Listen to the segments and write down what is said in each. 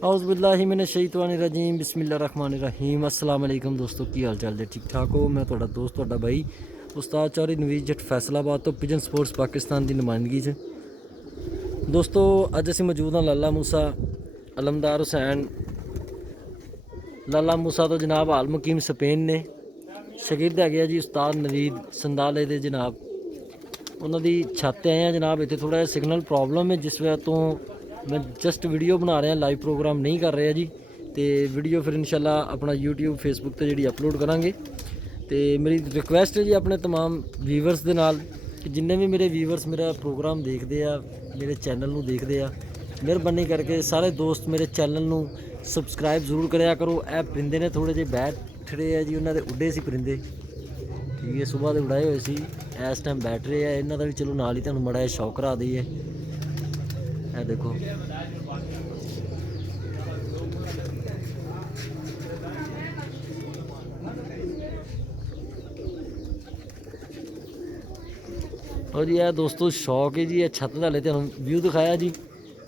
औज़ुबिल्लाहि मिनश्शैतानिर्रजीम बिस्मिल्लाहिर्रहमानिर्रहीम। अस्सलाम वालेकुम दोस्तों, की हाल चाल है? ठीक ठाक हो? मैं ਤੁਹਾਡਾ ਦੋਸਤ ਤੁਹਾਡਾ भाई उस्ताद चौधरी नवीज़ जट फैसलाबाद तो पिजन स्पोर्ट्स पाकिस्तान की नुमाइंदगी 'ਚ। दोस्तों ਅੱਜ ਅਸੀਂ ਮੌਜੂਦ ਹਾਂ ਲਾਲਾ ਮੂਸਾ ਅਲਮਦਾਰ ਹੁਸੈਨ ਲਾਲਾ ਮੂਸਾ ਤੋਂ ਜਨਾਬ ਹਾਲ ਮੁਕੀਮ ਸਪੇਨ ਨੇ। ਸ਼ਾਗਿਰਦ ਹੈਗੇ ਆ ਜੀ ਉਸਤਾਦ ਨਵੀਦ ਸੰਦਾਲੇ ਦੇ ਜਨਾਬ, ਉਹਨਾਂ ਦੀ ਛੱਤ 'ਤੇ ਆਏ ਆ ਜਨਾਬ। ਇੱਥੇ ਥੋੜ੍ਹਾ ਜਿਹਾ ਸਿਗਨਲ ਪ੍ਰੋਬਲਮ ਹੈ, ਜਿਸ ਵਜ੍ਹਾ ਤੋਂ मैं जस्ट वीडियो बना रहा, लाइव प्रोग्राम नहीं कर रहा जी। तो वीडियो फिर इंशाल्लाह अपना यूट्यूब फेसबुक पर जी अपलोड करांगे। तो मेरी रिक्वेस्ट है जी अपने तमाम व्यूवर्स के नाल कि जिन्ने भी मेरे व्यूवर्स मेरा प्रोग्राम देखते हैं, मेरे चैनल में देखते हैं, मेहरबानी करके सारे दोस्त मेरे चैनल में सबसक्राइब जरूर कराया करो। ए परिंदे ने थोड़े जे बैठ रहे हैं जी, उन्होंने उड़े सी परिंदे, ठीक है, सुबह के उड़ाए हुए सी, इस टाइम बैठ रहे हैं। इन्हों का भी चलो नाल ही तुहानूं माड़ा जिहा शौक करा दईए। ਇਹ देखो और जी ਇਹ ਦੋਸਤੋ ਸ਼ੌਕ ਹੈ ਜੀ। ਇਹ ਛੱਤ ਦਾ ਹਲੇ ਤੁਹਾਨੂੰ ਵਿਊ ਦਿਖਾਇਆ ਜੀ,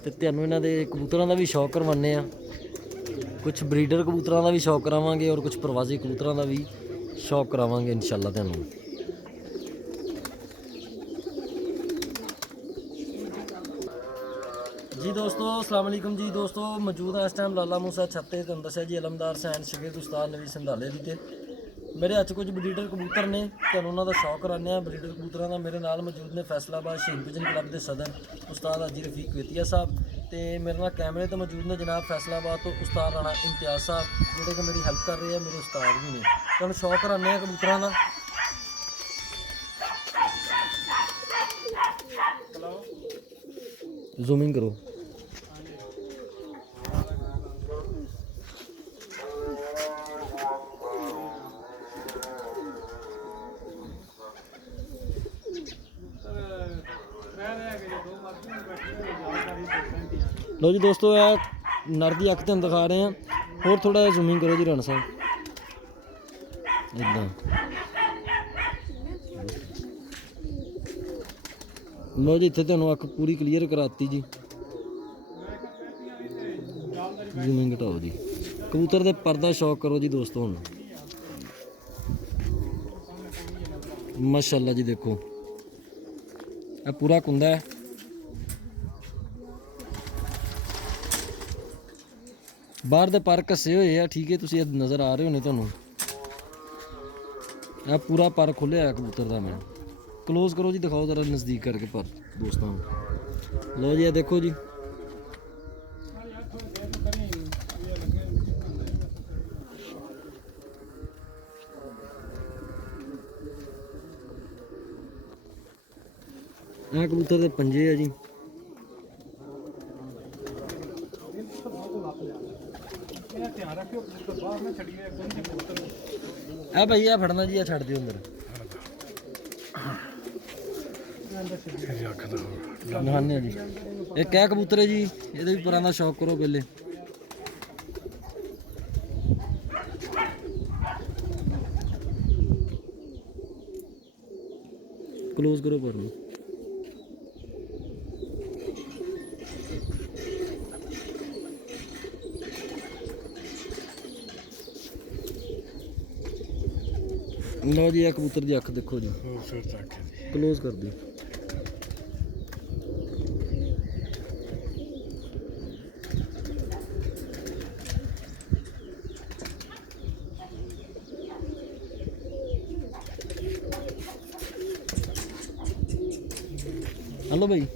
ਤੇ ਤੁਹਾਨੂੰ ਇਹਨਾਂ ਦੇ ਕਬੂਤਰਾਂ ਦਾ ਵੀ ਸ਼ੌਕ ਕਰਵਾਉਂਦੇ ਆ। ਕੁਝ ਬਰੀਡਰ ਕਬੂਤਰਾਂ ਦਾ ਵੀ ਸ਼ੌਕ ਕਰਾਵਾਂਗੇ ਔਰ ਕੁਝ ਪ੍ਰਵਾਸੀ ਕਬੂਤਰਾਂ ਦਾ ਵੀ ਸ਼ੌਕ ਕਰਾਵਾਂਗੇ ਇਨਸ਼ਾਅੱਲਾ ਤੁਹਾਨੂੰ। जी दोस्तों अस्सलाम वालेकुम जी। दोस्तों मौजूद है इस टाइम लाला मूसा छत्ते तुहानूं दस्सिया जी अलमदार हुसैन शगीर्द उस्ताद नवीद संधाले दी। ते मेरे हत्थ कुछ ब्रीडर कबूतर ने, तुहानूं उन्हां दा शौक कराने ब्रीडर कबूतरां दा। मेरे नाल मौजूद ने फैसलाबाद शहीद पिजन क्लब के सदर उस्ताद हाजी रफीक वेतिया साहब, तो मेरे नाल कैमरे तो मौजूद ने जनाब फैसलाबाद तो उस्ताद राणा इम्तियाज़ साहब, जोड़े कि मेरी हेल्प कर रहे हैं, मेरे उस्ताद भी ने। तुहानूं शौक कराने कबूतरां दा। जूमिंग करो। लो जी दोस्तों यह नर की अख तुम दिखा रहे हैं। और थोड़ा जिहा जूमिंग करो जी राणा साहब, इदा। लो जी इत्थे तुहानूं अख पूरी क्लीयर कराती जी। जूमिंग घटाओ जी। कबूतर दे पर दा शौक करो जी दोस्तों। हुण माशाअल्लाह जी देखो यह पूरा कुंदा है। बाहर दे पर घसे हुए है, ठीक है, तुसीं नज़र आ रहे होने तुहानूं। यह पूरा पर खुलिया है कबूतर का। मैं क्लोज करो जी, दिखाओ ज़रा नज़दीक करके पर दोस्तों। लो जी देखो जी, यह कबूतर के पंजे है जी। आ भाई आ फड़ना जी, आ छड़ दियो अंदर। नहाने जी ये क्या कबूतर है जी, ये भी पराना शौक करो पहले। क्लोज करो पर में। लो जी यह कबूतर की अख देखो जी, क्लोज कर दी। हेलो भाई,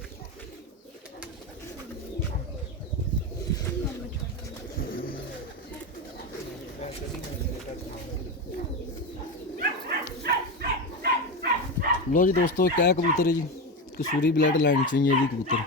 लो जी दोस्तों क्या कबूतर है जी, कसूरी ब्लड लाइन चाहिए जी कबूतर।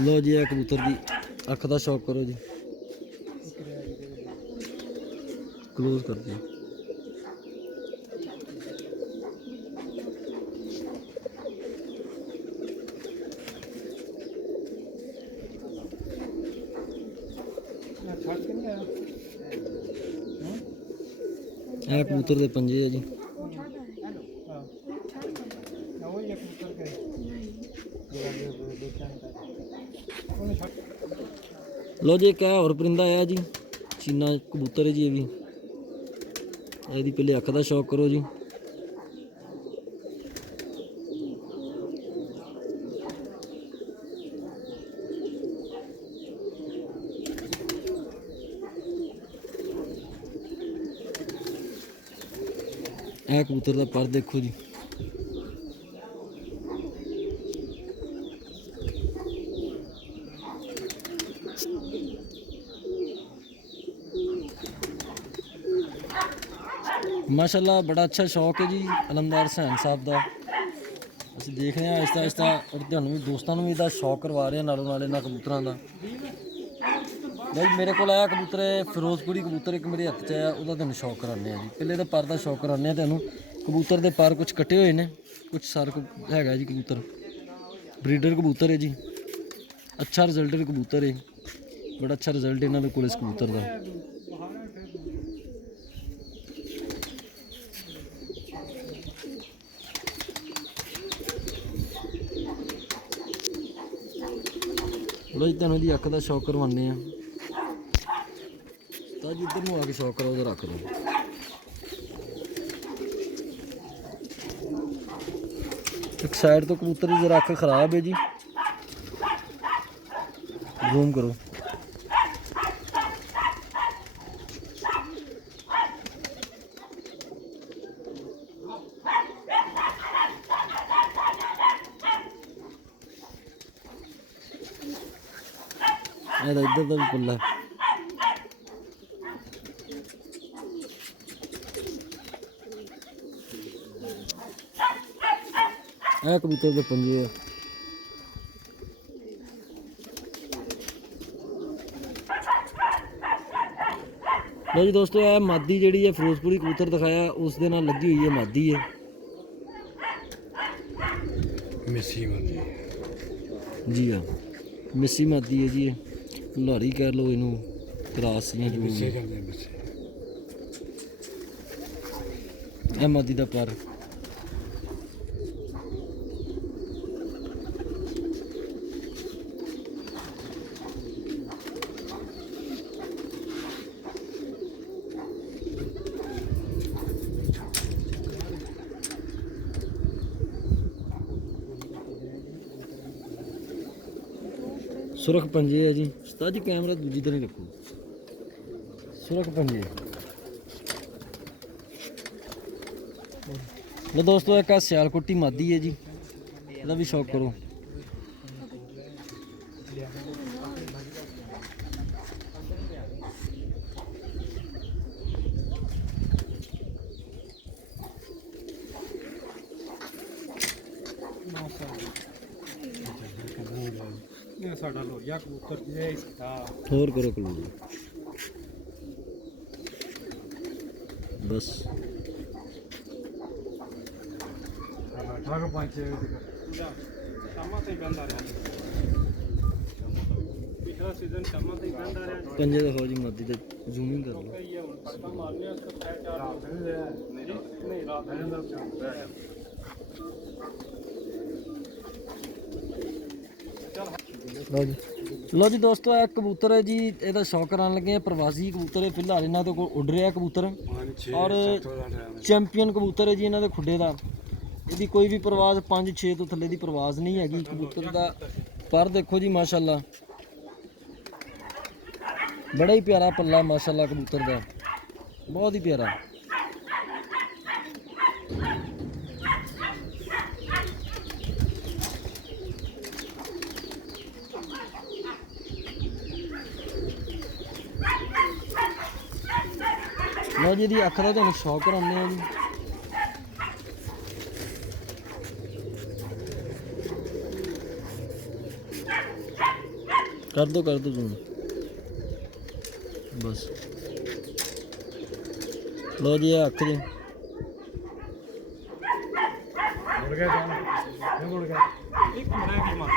लो जी कबूतर की अख का शौक करो जी। क्लोज कर दिया। ਇਹ ਕਬੂਤਰ ਦੇ ਪੰਜੇ ਆ ਜੀ। लो जी एक और परिंदा आया जी, चीना कबूतर है जी। ये भी यदि पहले अख का शौक करो जी। यह कबूतर का पर देखो जी। माशाल्लाह बड़ा अच्छा शौक है जी अलमदार सैन साहब का। ਅਸੀਂ ਦੇਖ ਰਹੇ ਹਾਂ ਆਹਿਸਤਾ ਆਹਿਸਤਾ, ਔਰ ਤੁਹਾਨੂੰ ਵੀ ਦੋਸਤਾਂ ਨੂੰ ਵੀ ਇਹਦਾ ਸ਼ੌਕ ਕਰਵਾ ਰਹੇ ਹਾਂ ਨਾਲੋਂ ਨਾਲ ਇਹਨਾਂ ਕਬੂਤਰਾਂ ਦਾ। ਭਾਈ ਮੇਰੇ ਕੋਲ ਆਇਆ ਕਬੂਤਰ ਹੈ ਫਿਰੋਜ਼ਪੁਰੀ ਕਬੂਤਰ, ਇੱਕ ਮੇਰੇ ਹੱਥ 'ਚ ਆਇਆ, ਉਹਦਾ ਤੁਹਾਨੂੰ ਸ਼ੌਕ ਕਰਾਉਂਦੇ ਹਾਂ ਜੀ। ਪਹਿਲੇ ਤਾਂ ਪਰ ਦਾ ਸ਼ੌਕ ਕਰਾਉਂਦੇ ਹਾਂ ਤੁਹਾਨੂੰ। ਕਬੂਤਰ ਦੇ ਪਰ ਕੁਝ ਕੱਟੇ ਹੋਏ ਨੇ, ਕੁਝ ਸਰ ਹੈਗਾ ਜੀ। ਕਬੂਤਰ ਬਰੀਡਰ ਕਬੂਤਰ ਹੈ ਜੀ, ਅੱਛਾ ਰਿਜ਼ਲਟ ਕਬੂਤਰ ਹੈ, ਬੜਾ ਅੱਛਾ ਰਿਜ਼ਲਟ ਇਹਨਾਂ ਦੇ ਕੋਲ ਇਸ ਕਬੂਤਰ ਦਾ। चलो जी तेन अख का शौक करवाने तो जिधर में आके शौक करो उधर रख दो। एक साइड तो कबूतर की जरा अख खराब है जी, जूम करो। इधर का भी पुल्ला है। कबूतर के पंजे है। लो जी दोस्तों, यह मादी जी है फिरोजपुरी कबूतर दिखाया उस दे नाल लगी हुई है मादी है, मिस्सी मादी जी। हाँ मिस्सी मादी है जी, लारी कह लो इनू, क्रास मादी का पर। सुरख पंजे है जी। उस्ताद जी कैमरा दूजी तरह रखो। सुरख पंजे लो दोस्तों, एक सियालकोटी मादी है जी, ਇਹਦਾ भी शौक करो। और करो क्लोज बस। पंजे दिखाओ जी मादी दे, जूमिंग कर लो। लो जी दोस्तों, एक कबूतर है जी, ਇਹਦਾ शौक कराने लगे हैं। प्रवासी कबूतर है, फिलहाल ਇਹਨਾਂ ਦੇ ਕੋਲ ਉੱਡ ਰਿਹਾ कबूतर, और चैंपियन कबूतर है जी ਇਹਨਾਂ ਦੇ ਖੁੱਡੇ ਦਾ। ਇਹਦੀ ਕੋਈ ਵੀ ਪ੍ਰਵਾਜ਼ 5-6 ਤੋਂ ਥੱਲੇ ਦੀ ਪ੍ਰਵਾਜ਼ ਨਹੀਂ ਹੈਗੀ ਕਬੂतर ਦਾ। ਪਰ ਦੇਖੋ ਜੀ माशाल्लाह बड़ा ही प्यारा पल्ला माशाल्लाह कबूतर का, बहुत ही प्यारा। लो जी दी अख का तुहानू शौक कराने हैं जी। कर दो जूम बस। लो जी अख जी मुड़ गया कौन ये मुड़ गया एक मेरा भी मार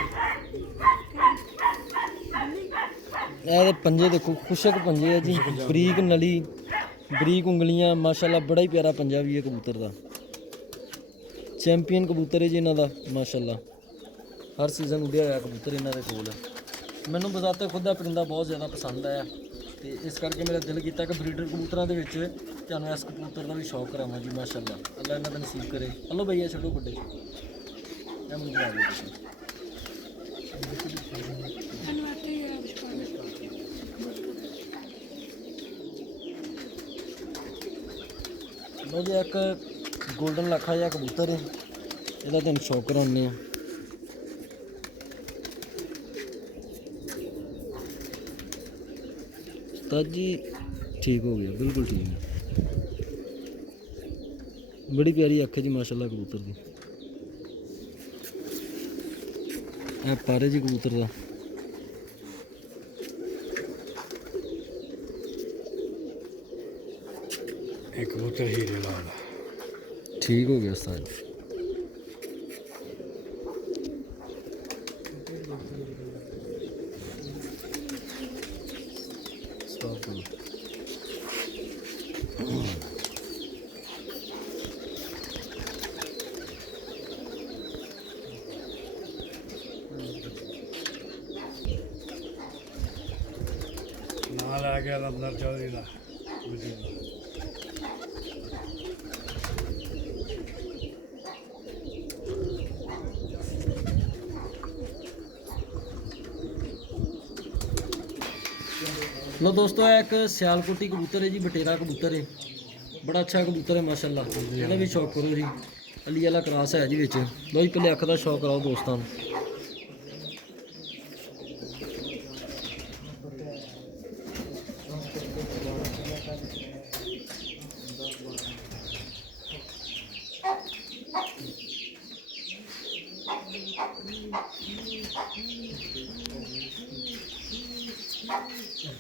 ਇਹਦੇ ਪੰਜੇ ਦੇਖੋ ਖੁਸ਼ਕ ਪੰਜੇ ਆ ਜੀ ਬਰੀਕ ਨਲੀ ਬਰੀਕ ਉਂਗਲੀਆਂ ਮਾਸ਼ਾਅੱਲਾ ਬੜਾ ਹੀ ਪਿਆਰਾ ਪੰਜਾ ਵੀ ਹੈ ਕਬੂਤਰ ਦਾ ਚੈਂਪੀਅਨ ਕਬੂਤਰ ਹੈ ਜੀ ਇਹਨਾਂ ਦਾ ਮਾਸ਼ਾਅੱਲਾ ਹਰ ਸੀਜ਼ਨ ਉੱਡਿਆ ਹੋਇਆ ਕਬੂਤਰ ਇਹਨਾਂ ਦੇ ਕੋਲ ਮੈਨੂੰ ਬਜ਼ਾਤੇ ਖੁਦ ਦਾ ਪਰਿੰਦਾ ਬਹੁਤ ਜ਼ਿਆਦਾ ਪਸੰਦ ਆਇਆ ਤੇ ਇਸ ਕਰਕੇ ਮੇਰਾ ਦਿਲ ਕੀਤਾ ਕਿ ਬਰੀਡਰ ਕਬੂਤਰਾਂ ਦੇ ਵਿੱਚ ਤੁਹਾਨੂੰ ਇਸ ਕਬੂਤਰ ਦਾ ਵੀ ਸ਼ੌਕ ਕਰਾਵਾਂ ਜੀ ਮਾਸ਼ਾਅੱਲਾ ਅੱਲਾ ਇਹਨਾਂ ਦਾ ਨਸੀਬ ਕਰੇ ਹਲੋ ਭਈਆ ਛੱਡੋ ਵੱਡੇ ਇਹ ਮੈਨੂੰ ਬੁਲਾ ਦਿਓ ਤੁਸੀਂ ਲਓ ਜੀ ਇੱਕ ਗੋਲਡਨ ਲੱਖਾ ਜਿਹਾ ਕਬੂਤਰ ਹੈ ਇਹਦਾ ਤੁਹਾਨੂੰ ਸ਼ੌਕ ਕਰਾਉਂਦੇ ਆ ਉਸਤਾਦ ਜੀ ਠੀਕ ਹੋ ਗਿਆ ਬਿਲਕੁਲ ਠੀਕ ਹੈ ਬੜੀ ਪਿਆਰੀ ਅੱਖ ਹੈ ਜੀ ਮਾਸ਼ਾਅੱਲਾ ਕਬੂਤਰ ਦੀ ਇਹ ਪਾਰੇ ਜੀ ਕਬੂਤਰ ਦਾ एक कबूतर हीरे लाल ठीक हो गया उस्ताद स्टॉप करो नाल आ गया रमदार चौधरी का लो दोस्तों एक सियालकोटी कबूतर है जी बटेरा कबूतर है बड़ा अच्छा कबूतर है माशाल्लाह ਇਹਦਾ भी शौक करो जी अली वाला क्रास है जी विच लो जी पहले अख का शौक कराओ दोस्तों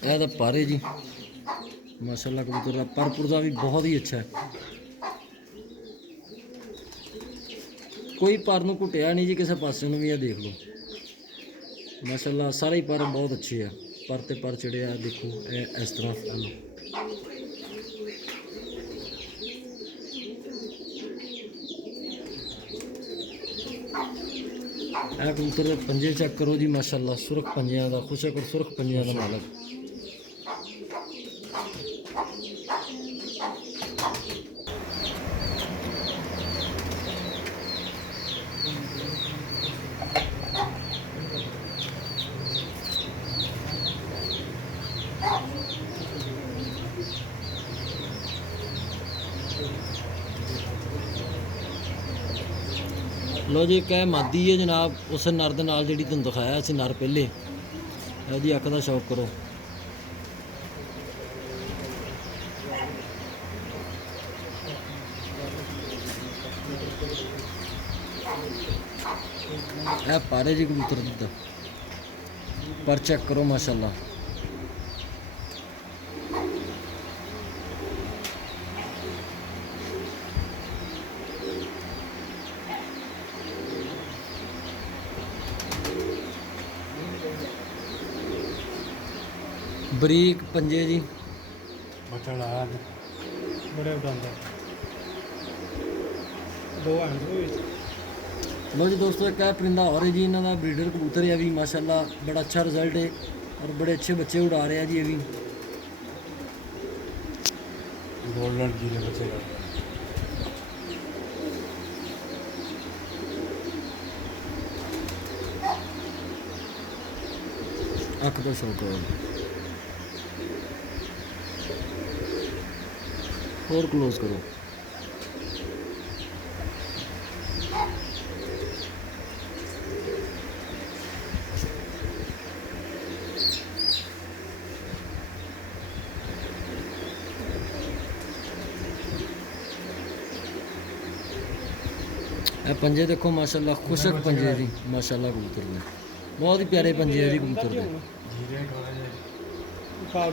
ਇਹ ਤਾਂ ਪਾਰੇ ਜੀ ਮਾਸ਼ਾਅੱਲਾ ਕਬੂਤਰ ਦਾ ਪਰਪੁਰ ਦਾ ਵੀ ਬਹੁਤ ਹੀ ਅੱਛਾ ਹੈ ਕੋਈ ਪਰ ਨੂੰ ਘੁੱਟਿਆ ਨਹੀਂ ਜੀ ਕਿਸੇ ਪਾਸੇ ਨੂੰ ਵੀ ਇਹ ਦੇਖ ਲਓ ਮਾਸ਼ਾਅੱਲਾ ਸਾਰੇ ਹੀ ਪਰ ਬਹੁਤ ਅੱਛੇ ਆ ਪਰ ਤੇ ਪਰ ਚੜਿਆ ਦੇਖੋ ਇਹ ਇਸ ਤਰ੍ਹਾਂ ਇਹ ਕਬੂਤਰ ਦੇ ਪੰਜੇ ਚੈੱਕ ਕਰੋ ਜੀ ਮਾਸ਼ਾਅੱਲਾ ਸੁਰਖ ਪੰਜਿਆਂ ਦਾ ਖੁਸ਼ਕ ਔਰ ਸੁਰਖ ਪੰਜਿਆਂ ਦਾ ਮਾਲਕ लो जी एक मादी है जनाब उस नर दे नाल जिहड़ी तुहानूं दिखाया सी नर पहले ਇਹਦੀ ਅੱਖ ਦਾ ਸ਼ੌਕ ਕਰੋ ਇਹ ਪਾਰੇ ਜੀ ਕਬੂਤਰ ਦਾ ਪਰ ਚੈੱਕ ਕਰੋ ਮਾਸ਼ਾਅੱਲਾ ਬਰੀਕ ਪੰਜੇ ਜੀ बचड़ा बड़े उड़ांदा दो हैंड लो जी दोस्तों एक है परिंदा और है जी इन्हों का ब्रीडर कबूतर है भी माशाल्लाह बड़ा अच्छा रिजल्ट है और बड़े अच्छे बच्चे उड़ा रहे हैं जी ये भी गोल्डन जीरे बच्चे अख तो शौक है और क्लोज करो ਇਹ पंजे देखो माशाल्लाह खुशक पंजे जी माशाल्लाह कबूतर ने बहुत ही प्यारे पंजे है जी कबूतर के जीरे थोड़ा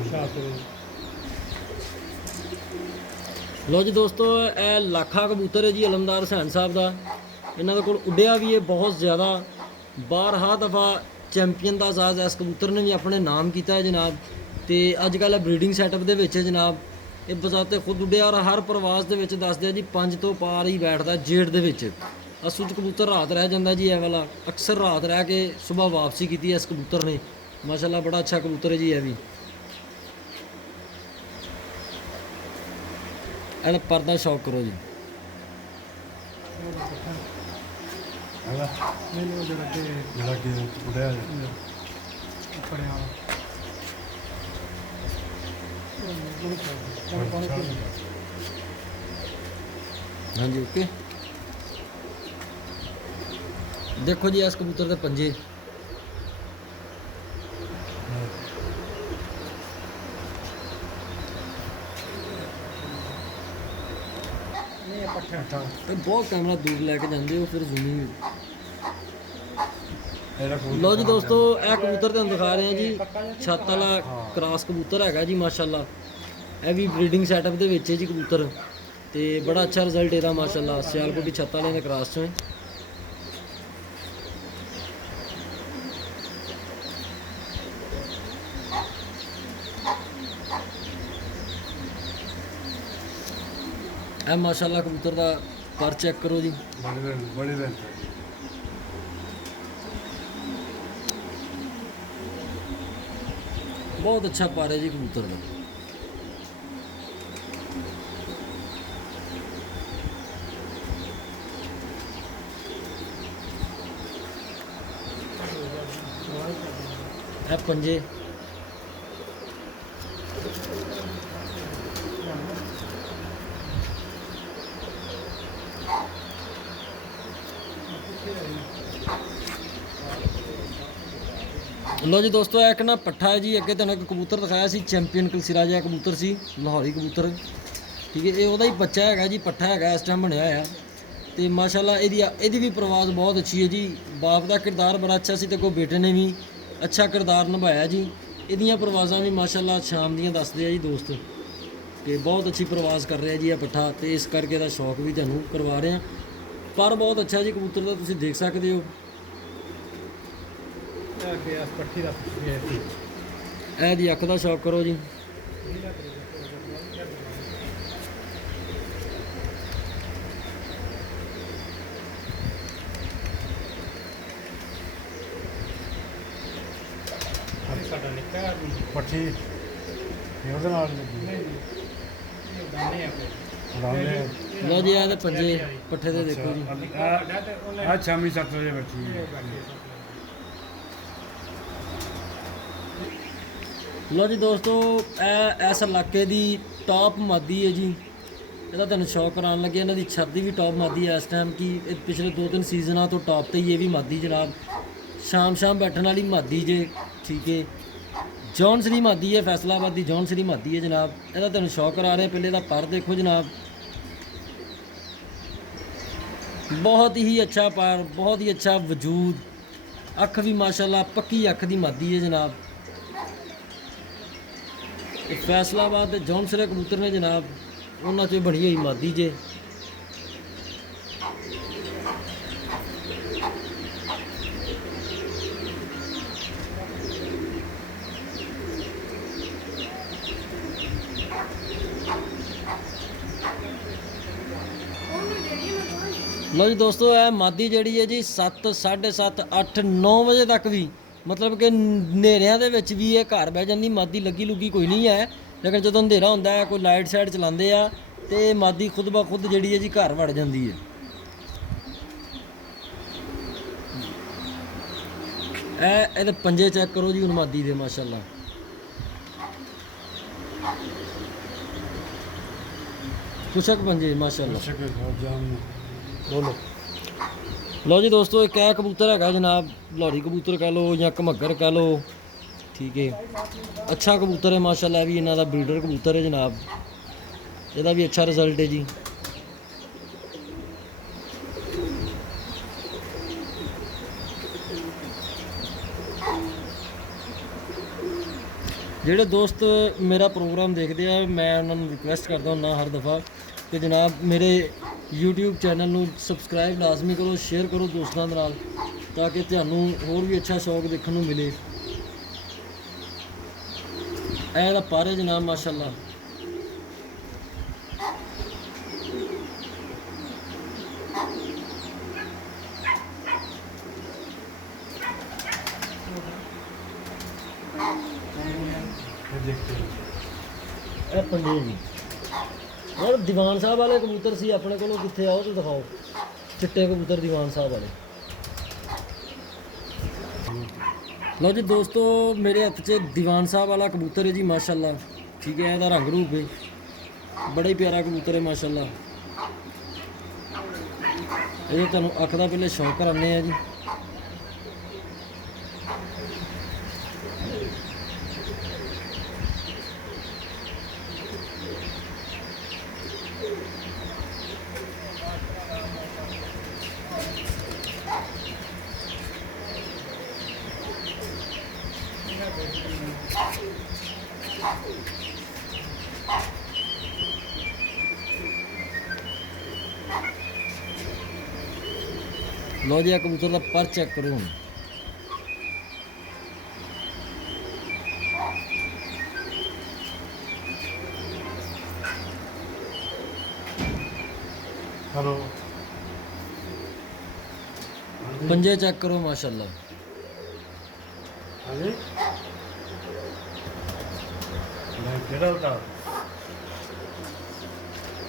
जिहा ਲੋ ਜੀ ਦੋਸਤੋ, ਇਹ ਲਾਖਾ ਕਬੂਤਰ ਹੈ ਜੀ ਅਲਮਦਾਰ ਹੁਸੈਨ ਸਾਹਿਬ ਦਾ। ਇਹਨਾਂ ਦੇ ਕੋਲ ਉੱਡਿਆ ਵੀ ਹੈ ਬਹੁਤ ਜ਼ਿਆਦਾ, 12 ਦਫਾ ਚੈਂਪੀਅਨ ਦਾ ਆਜ਼ਾਦ ਇਸ ਕਬੂਤਰ ਨੇ ਵੀ ਆਪਣੇ ਨਾਮ ਕੀਤਾ ਹੈ ਜਨਾਬ। ਤੇ ਅੱਜ ਕੱਲ੍ਹ ਬਰੀਡਿੰਗ ਸੈਟਅਪ ਦੇ ਵਿੱਚ ਹੈ ਜਨਾਬ। ਇਹ ਬਜ਼ਾਤੇ ਖੁਦ ਉੱਡਿਆ ਔਰ ਹਰ ਪ੍ਰਵਾਸ ਦੇ ਵਿੱਚ ਦੱਸਦੇ ਆ ਜੀ 5 ਤੋਂ ਪਾਰ ਹੀ ਬੈਠਦਾ ਜੇੜ ਦੇ ਵਿੱਚ। ਅਸੂ 'ਚ ਕਬੂਤਰ ਰਾਤ ਰਹਿ ਜਾਂਦਾ ਜੀ, ਇਹ ਵਾਲਾ ਅਕਸਰ ਰਾਤ ਰਹਿ ਕੇ ਸਵੇਰ ਵਾਪਸੀ ਕੀਤੀ ਹੈ ਇਸ ਕਬੂਤਰ ਨੇ। ਮਾਸ਼ਾਅੱਲਾ ਬੜਾ ਅੱਛਾ ਕਬੂਤਰ ਹੈ ਜੀ ਇਹ ਵੀ। ਇਹਦਾ ਪਰਦਾ ਸ਼ੌਕ ਕਰੋ ਜੀ। ਹੈਗਾ ਮੈਨੂੰ ਜਿਹੜਾ ਕਿ ਉੜਿਆ ਪੜਿਆ ਹਾਂਜੀ ਓਕੇ। ਦੇਖੋ ਜੀ ਇਸ ਕਬੂਤਰ ਦੇ ਪੰਜੇ, ਇਹ ਪੱਠਾ ਇਹ ਬਹੁਤ ਕੈਮਰਾ ਦੂਰ ਲੈ ਕੇ ਜਾਂਦੇ ਹੋ ਫਿਰ ਜ਼ੂਮਿੰਗ। ਇਹਦਾ ਲੋ ਜੀ ਦੋਸਤੋ, ਇਹ ਕਬੂਤਰ ਤੁਹਾਨੂੰ ਦਿਖਾ ਰਹੇ ਹਾਂ ਜੀ, ਛੱਤ ਵਾਲਾ ਕ੍ਰਾਸ ਕਬੂਤਰ ਹੈਗਾ ਜੀ ਮਾਸ਼ਾਅੱਲਾ। ਇਹ ਵੀ ਬਰੀਡਿੰਗ ਸੈਟਅਪ ਦੇ ਵਿੱਚ ਹੈ ਜੀ ਕਬੂਤਰ, ਤੇ ਬੜਾ ਅੱਛਾ ਰਿਜ਼ਲਟ ਇਹਦਾ ਮਾਸ਼ਾਅੱਲਾ। ਸਿਆਲਕੋਟ ਦੀ ਛੱਤ ਵਾਲੇ ਦੇ ਕ੍ਰਾਸ ਚੋਂ ਹੈ। ਇਹ ਮਾਸ਼ਾਅੱਲਾ ਕਬੂਤਰ ਦਾ ਪਰ ਚੈੱਕ ਕਰੋ ਜੀ। ਬੜੀ ਲੈਂਥ ਬਹੁਤ ਅੱਛਾ ਪਰ ਹੈ ਜੀ ਕਬੂਤਰ ਦਾ। ਇਹ ਪੰਜੇ, ਲੋ ਜੀ ਦੋਸਤੋ, ਇਹ ਇੱਕ ਨਾ ਪੱਠਾ ਹੈ ਜੀ। ਅੱਗੇ ਤੁਹਾਨੂੰ ਇੱਕ ਕਬੂਤਰ ਦਿਖਾਇਆ ਸੀ ਚੈਂਪੀਅਨ ਕਲਸੀਰਾ ਜਿਹਾ ਕਬੂਤਰ ਸੀ, ਲਾਹੌਰੀ ਕਬੂਤਰ, ਠੀਕ ਹੈ। ਇਹ ਉਹਦਾ ਹੀ ਬੱਚਾ ਹੈਗਾ ਜੀ, ਪੱਠਾ ਹੈਗਾ ਇਸ ਟਾਈਮ ਬਣਿਆ ਹੋਇਆ। ਤੇ ਮਾਸ਼ਾਅੱਲਾ ਇਹਦੀ ਵੀ ਪ੍ਰਵਾਜ਼ ਬਹੁਤ ਅੱਛੀ ਹੈ ਜੀ। ਬਾਪ ਦਾ ਕਿਰਦਾਰ ਬੜਾ ਅੱਛਾ ਸੀ ਤੇ ਕੋ ਬੇਟੇ ਨੇ ਵੀ ਅੱਛਾ ਕਿਰਦਾਰ ਨਿਭਾਇਆ ਜੀ। ਇਹਦੀਆਂ ਪ੍ਰਵਾਜ਼ਾਂ ਵੀ ਮਾਸ਼ਾਅੱਲਾ ਸ਼ਾਮ ਦੀਆਂ ਦੱਸਦੇ ਆ ਜੀ ਦੋਸਤ, ਕਿ ਬਹੁਤ ਅੱਛੀ ਪ੍ਰਵਾਜ਼ ਕਰ ਰਿਹਾ ਜੀ ਇਹ ਪੱਠਾ। ਤੇ ਇਸ ਕਰਕੇ ਇਹਦਾ ਸ਼ੌਕ ਵੀ ਤੁਹਾਨੂੰ ਕਰਵਾ ਰਹੇ ਹਾਂ। ਪਰ ਬਹੁਤ ਅੱਛਾ ਜੀ ਕਬੂਤਰ ਦਾ, ਤੁਸੀਂ ਦੇਖ ਸਕਦੇ ਹੋ। ਅੱਗੇ ਇਸ ਪੱਠੀ ਦਾ ਪੁੱਛਿਆ ਸੀ ਇਹਦੀ ਅੱਖ ਦਾ ਸ਼ੌਕ ਕਰੋ ਜੀ। ਸਾਡਾ ਨਿੱਕਾ ਪੱਠੀ ਇਹ ਉਹਦੇ ਨਾਲ ਲੱਗੀ ਨਹੀਂ ਇਹ ਦਾਣੇ ਆ ਉਡਾਉਂਦੇ ਲਓ ਜੀ ਇਹਦੇ ਪੰਜੇ ਪੱਠੇ ਦੇ ਦੇਖੋ ਜੀ। ਆ ਸ਼ਾਮੀ 7 ਵਜੇ ਬੱਚੀ ਲਓ ਜੀ ਦੋਸਤੋ, ਇਹ ਇਸ ਇਲਾਕੇ ਦੀ ਟਾਪ ਮਾਦੀ ਹੈ ਜੀ। ਇਹਦਾ ਤੁਹਾਨੂੰ ਸ਼ੌਕ ਕਰਾਉਣ ਲੱਗੇ। ਇਹਨਾਂ ਦੀ ਛੱਤ ਦੀ ਵੀ ਟਾਪ ਮਾਦੀ ਹੈ ਇਸ ਟਾਈਮ, ਕਿ ਇਹ ਪਿਛਲੇ 2-3 ਸੀਜ਼ਨਾਂ ਤੋਂ ਟਾਪ ਤੇ ਹੀ ਇਹ ਵੀ ਮਾਦੀ ਜਨਾਬ। ਸ਼ਾਮ ਬੈਠਣ ਵਾਲੀ ਮਾਦੀ ਜੇ, ਠੀਕ ਹੈ। ਜੌਨਸਰੀ ਮਾਦੀ ਹੈ, ਫੈਸਲਾਬਾਦ ਦੀ ਜੌਨਸਰੀ ਮਾਦੀ ਹੈ ਜਨਾਬ। ਇਹਦਾ ਤੁਹਾਨੂੰ ਸ਼ੌਕ ਕਰਾ ਰਹੇ। ਪਹਿਲੇ ਦਾ ਪਰ ਦੇਖੋ ਜਨਾਬ, ਬਹੁਤ ਹੀ ਅੱਛਾ ਪਰ, ਬਹੁਤ ਹੀ ਅੱਛਾ ਵਜੂਦ। ਅੱਖ ਵੀ ਮਾਸ਼ਾਅੱਲਾ ਪੱਕੀ ਅੱਖ ਦੀ ਮਾਦੀ ਹੈ ਜਨਾਬ। ਇਹ ਫੈਸਲਾਬਾਦ ਦੇ ਜੌਨਸਰੇ ਕਬੂਤਰ ਨੇ ਜਨਾਬ, ਉਹਨਾਂ 'ਚੋਂ ਬਣੀ ਹੋਈ ਮਾਦੀ ਜੇ। ਲਓ ਜੀ ਦੋਸਤੋ, ਇਹ ਮਾਦੀ ਜਿਹੜੀ ਹੈ ਜੀ 7, 7:30, 8, 9 ਵਜੇ ਤੱਕ ਵੀ, ਮਤਲਬ ਕਿ ਹਨੇਰਿਆਂ ਦੇ ਵਿੱਚ ਵੀ ਇਹ ਘਰ ਬਹਿ ਜਾਂਦੀ। ਮਾਦੀ ਲੱਗੀ ਲੁੱਗੀ ਕੋਈ ਨਹੀਂ ਹੈ, ਲੇਕਿਨ ਜਦੋਂ ਹਨੇਰਾ ਹੁੰਦਾ ਹੈ, ਕੋਈ ਲਾਈਟ ਸਾਈਡ ਚਲਾਉਂਦੇ ਆ, ਤੇ ਮਾਦੀ ਖੁਦ ਬ ਖੁਦ ਜਿਹੜੀ ਹੈ ਜੀ ਘਰ ਵੜ ਜਾਂਦੀ ਹੈ। ਇਹਦੇ ਪੰਜੇ ਚੈੱਕ ਕਰੋ ਜੀ ਹੁਣ ਮਾਦੀ ਦੇ, ਮਾਸ਼ਾਅੱਲਾ। ਕੁਸ਼ਕ ਪੰਜੇ ਮਾਸ਼ਾਅੱਲਾ। ਬੋਲੋ। ਲਓ ਜੀ ਦੋਸਤੋ, ਇੱਕ ਇਹ ਕਬੂਤਰ ਹੈਗਾ ਜਨਾਬ, ਲਾਹੌਰੀ ਕਬੂਤਰ ਕਹਿ ਲਓ ਜਾਂ ਘਮੱਗਰ ਕਹਿ ਲਓ, ਠੀਕ ਹੈ। ਅੱਛਾ ਕਬੂਤਰ ਹੈ ਮਾਸ਼ਾਅੱਲਾ। ਵੀ ਇਹਨਾਂ ਦਾ ਬਰੀਡਰ ਕਬੂਤਰ ਹੈ ਜਨਾਬ। ਇਹਦਾ ਵੀ ਅੱਛਾ ਰਿਜ਼ਲਟ ਹੈ ਜੀ। ਜਿਹੜੇ ਦੋਸਤ ਮੇਰਾ ਪ੍ਰੋਗਰਾਮ ਦੇਖਦੇ ਆ ਮੈਂ ਉਹਨਾਂ ਨੂੰ ਰਿਕੁਐਸਟ ਕਰਦਾ ਹੁੰਦਾ ਹਰ ਦਫਾ ਕਿ ਜਨਾਬ ਮੇਰੇ YouTube ਚੈਨਲ ਨੂੰ ਸਬਸਕ੍ਰਾਈਬ ਲਾਜ਼ਮੀ ਕਰੋ, ਸ਼ੇਅਰ ਕਰੋ ਦੋਸਤਾਂ ਦੇ ਨਾਲ ਤਾਂ ਕਿ ਤੁਹਾਨੂੰ ਹੋਰ ਵੀ ਅੱਛਾ ਸ਼ੌਕ ਦੇਖਣ ਨੂੰ ਮਿਲੇ। ਇਹ ਦਾ ਪਾਰੇ ਜਨਾਬ ਮਾਸ਼ਾਅੱਲਾ। फिर देखते हैं। ਇਹ ਪੰਡੇ ਜੀ ਯਾਰ ਦੀਵਾਨ ਸਾਹਿਬ ਵਾਲੇ ਕਬੂਤਰ ਸੀ ਆਪਣੇ ਕੋਲੋਂ, ਕਿੱਥੇ ਆਓ ਤੇ ਦਿਖਾਓ ਚਿੱਟੇ ਕਬੂਤਰ ਦੀਵਾਨ ਸਾਹਿਬ ਵਾਲੇ। ਲਓ ਜੀ ਦੋਸਤੋ ਮੇਰੇ ਹੱਥ 'ਚ ਦੀਵਾਨ ਸਾਹਿਬ ਵਾਲਾ ਕਬੂਤਰ ਹੈ ਜੀ ਮਾਸ਼ਾਅੱਲਾ। ਠੀਕ ਹੈ, ਇਹਦਾ ਰੰਗ ਰੂਪ ਹੈ ਬੜਾ ਹੀ ਪਿਆਰਾ ਕਬੂਤਰ ਹੈ ਮਾਸ਼ਾਅੱਲਾ। ਇਹ ਤੁਹਾਨੂੰ ਅੱਖ ਦਾ ਪਹਿਲੇ ਸ਼ੌਕ ਕਰਾਉਂਦੇ ਆ ਜੀ। ਲਓ ਜੀ ਆ ਕਬੂਤਰ ਦਾ ਪਰ ਚੈੱਕ ਕਰੋ ਹੁਣ। हेलो। पंजे चेक करो माशाल्लाह। हाँ जी। केड़ा होता?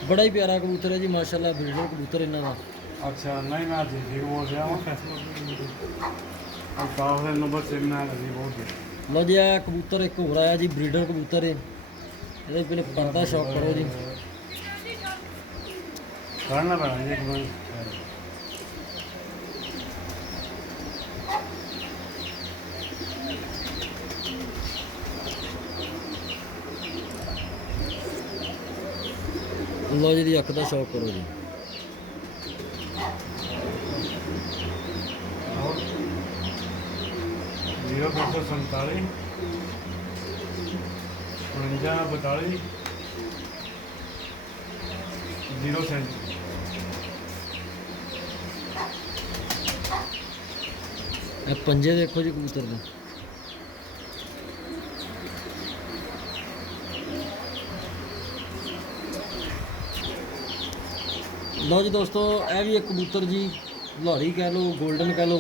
बड़ा ही प्यारा कबूतर है जी माशाल्लाह, ब्रीडर कबूतर इन्हां दा। अच्छा नहीं मैं ठीक बोल रहा हूँ। अब काफ नंबर से मैं नहीं बोल रहा। लो जी आ कबूतर एक हो आया जी, ब्रीडर कबूतर है। ये पहले पर्दा शौक करो जी। करना पड़ा एक बार। लो जी अख का शौक करो जी। जीरो 247 49 42 0 पंजे देखो जी कबूतर दे। लो जी दोस्तों यह भी एक कबूतर जी, लाहौरी कह लो, गोल्डन कह लो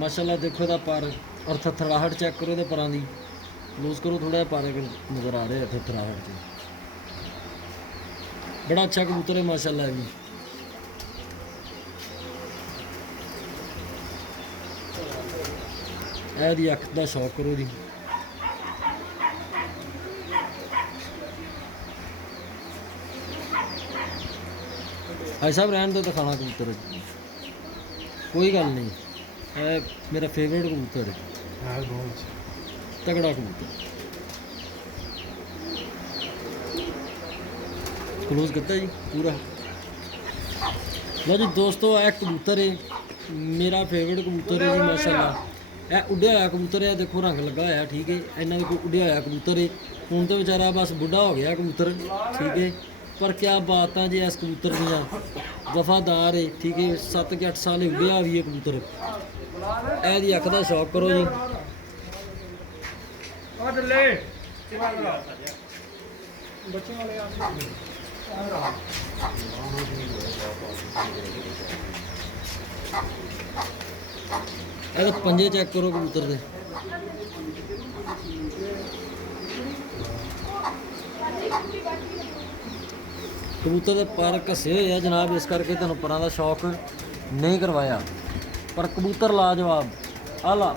माशाल्लाह। देखो इहदा पर और थथड़ाहट चेक करो इहदे परां दी। लूज करो थोड़ा जिहा, पर नज़र आ रहे हैं थथड़ाहट से। बड़ा अच्छा कबूतर है माशाल्लाह भी। ਇਹਦੀ ਅੱਖ ਦਾ ਸ਼ੌਕ ਕਰੋ ਜੀ। ਭਾਈ ਸਾਹਿਬ ਰਹਿਣ ਤੋਂ ਦਿਖਾਣਾ ਕਬੂਤਰ ਕੋਈ ਗੱਲ ਨਹੀਂ, ਇਹ ਮੇਰਾ ਫੇਵਰੇਟ ਕਬੂਤਰ ਹੈ। बहुत ਤਗੜਾ ਕਬੂਤਰ। क्लोज करता जी पूरा। लो जी दोस्तों यह कबूतर है मेरा फेवरेट कबूतर है जी माशाल्लाह। यह उड्या होया कबूतर है, देखो रंग लगा होया। ठीक है, इन्हों कोई उड्या होया कबूतर है। हूँ तो बेचारा बस बुढ़ा हो गया कबूतर। ठीक है, पर क्या बात है जी इस कबूतर दियाँ, वफादार है। ठीक है, 7 के 8 साल उड्या भी है कबूतर। यह अख का शौक करो जी। ਇਹ पंजे चेक करो कबूतर दे। कबूतर के पर घसे हुए हैं जनाब, इस करके तुहानूं परां दा शौक नहीं करवाया, पर कबूतर लाजवाब आला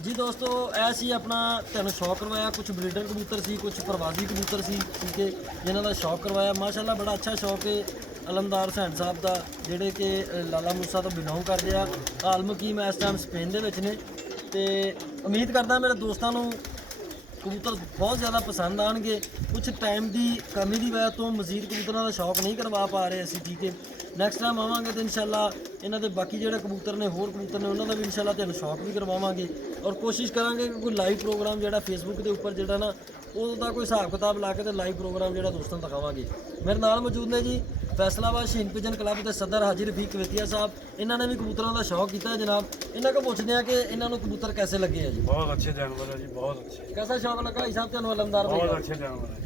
जी। दोस्तों ऐसी अपना तुहानूं शौक करवाया। कुछ ब्रीडर कबूतर सी, कुछ प्रवासी कबूतर सी। ठीक है, जिन्हां दा शौक करवाया माशाल्लाह। बड़ा अच्छा शौक है अलमदार हुसैन साहब का, ਜਿਹੜੇ कि लाला मूसा तो बिलोंग करते हैं। आल मुकीम इस टाइम स्पेन ਦੇ ਵਿੱਚ ਨੇ ਤੇ उम्मीद करदा मेरे दोस्तों ਨੂੰ कबूतर बहुत ज़्यादा पसंद आएंगे। कुछ टाइम की कमी की वजह तो मजीद कबूतरों का शौक नहीं करवा पा रहे असी। ठीक है, ਨੈਕਸਟ ਟਾਈਮ ਆਵਾਂਗੇ ਤੇ ਇਨਸ਼ਾਅੱਲਾ ਇਹਨਾਂ ਦੇ ਬਾਕੀ ਜਿਹੜੇ ਕਬੂਤਰ ਨੇ ਹੋਰ ਕਬੂਤਰ ਨੇ ਉਹਨਾਂ ਦਾ ਵੀ ਇਨਸ਼ਾਅੱਲਾ ਤੁਹਾਨੂੰ ਸ਼ੌਕ ਵੀ ਕਰਵਾਵਾਂਗੇ ਔਰ ਕੋਸ਼ਿਸ਼ ਕਰਾਂਗੇ ਕਿ ਕੋਈ ਲਾਈਵ ਪ੍ਰੋਗਰਾਮ ਜਿਹੜਾ ਫੇਸਬੁੱਕ ਦੇ ਉੱਪਰ ਜਿਹੜਾ ਨਾ ਉਹਦਾ ਕੋਈ ਹਿਸਾਬ ਕਿਤਾਬ ਲਾ ਕੇ ਤੇ ਲਾਈਵ ਪ੍ਰੋਗਰਾਮ ਜਿਹੜਾ ਦੋਸਤਾਂ ਨੂੰ ਦਿਖਾਵਾਂਗੇ। ਮੇਰੇ ਨਾਲ ਮੌਜੂਦ ਨੇ ਜੀ ਫੈਸਲਾਬਾਦ ਸ਼ਹੀਨ ਪਿਜਨ ਕਲੱਬ ਦੇ ਸਦਰ ਹਾਜੀ ਰਫੀਕ ਕਵੇਤੀਆ ਸਾਹਿਬ। ਇਹਨਾਂ ਨੇ ਵੀ ਕਬੂਤਰਾਂ ਦਾ ਸ਼ੌਕ ਕੀਤਾ ਹੈ ਜਨਾਬ। ਇਹਨਾਂ ਕੋਲ ਪੁੱਛਦੇ ਆ ਕਿ ਇਹਨਾਂ ਨੂੰ ਕਬੂਤਰ कैसे लगे हैं जी? बहुत अच्छे जानवर है जी, बहुत अच्छे, कैसा शौक लगा भाई साहब ਤੁਹਾਨੂੰ अलमदार भाई? बहुत अच्छे जानवर है।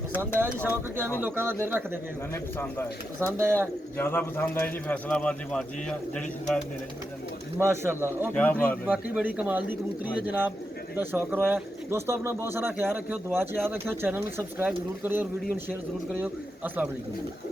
पसंद आया जी शौक कि ਐਵੇਂ ਲੋਕਾਂ ਦਾ ਦਿਲ ਰੱਖਦੇ ਪਏ ਹੋ? मैंने पसंद आए, पसंद आया ज्यादा पसंद आए जी फैसलाबाद की माजी है ਜਿਹੜੀ ਸ਼ਿਕਾਇਤ ਮੇਰੇ ਚ ਜਾਂਦੀ। माशाल्लाह। और क्या बात कबूतरी है। बाकी बड़ी कमाल दी कबूतरी है जनाब। ਇਹਦਾ ਸ਼ੌਕ ਕਰਵਾਇਆ ਦੋਸਤੋ। ਆਪਣਾ ਬਹੁਤ ਸਾਰਾ ਖਿਆਲ ਰੱਖਿਓ, ਦੁਆ 'ਚ ਯਾਦ ਰੱਖਿਓ, ਚੈਨਲ ਨੂੰ ਸਬਸਕ੍ਰਾਈਬ ਜ਼ਰੂਰ ਕਰਿਓ ਔਰ ਵੀਡੀਓ ਨੂੰ ਸ਼ੇਅਰ ਜ਼ਰੂਰ ਕਰਿਓ। अस्सलाम वालेकुम।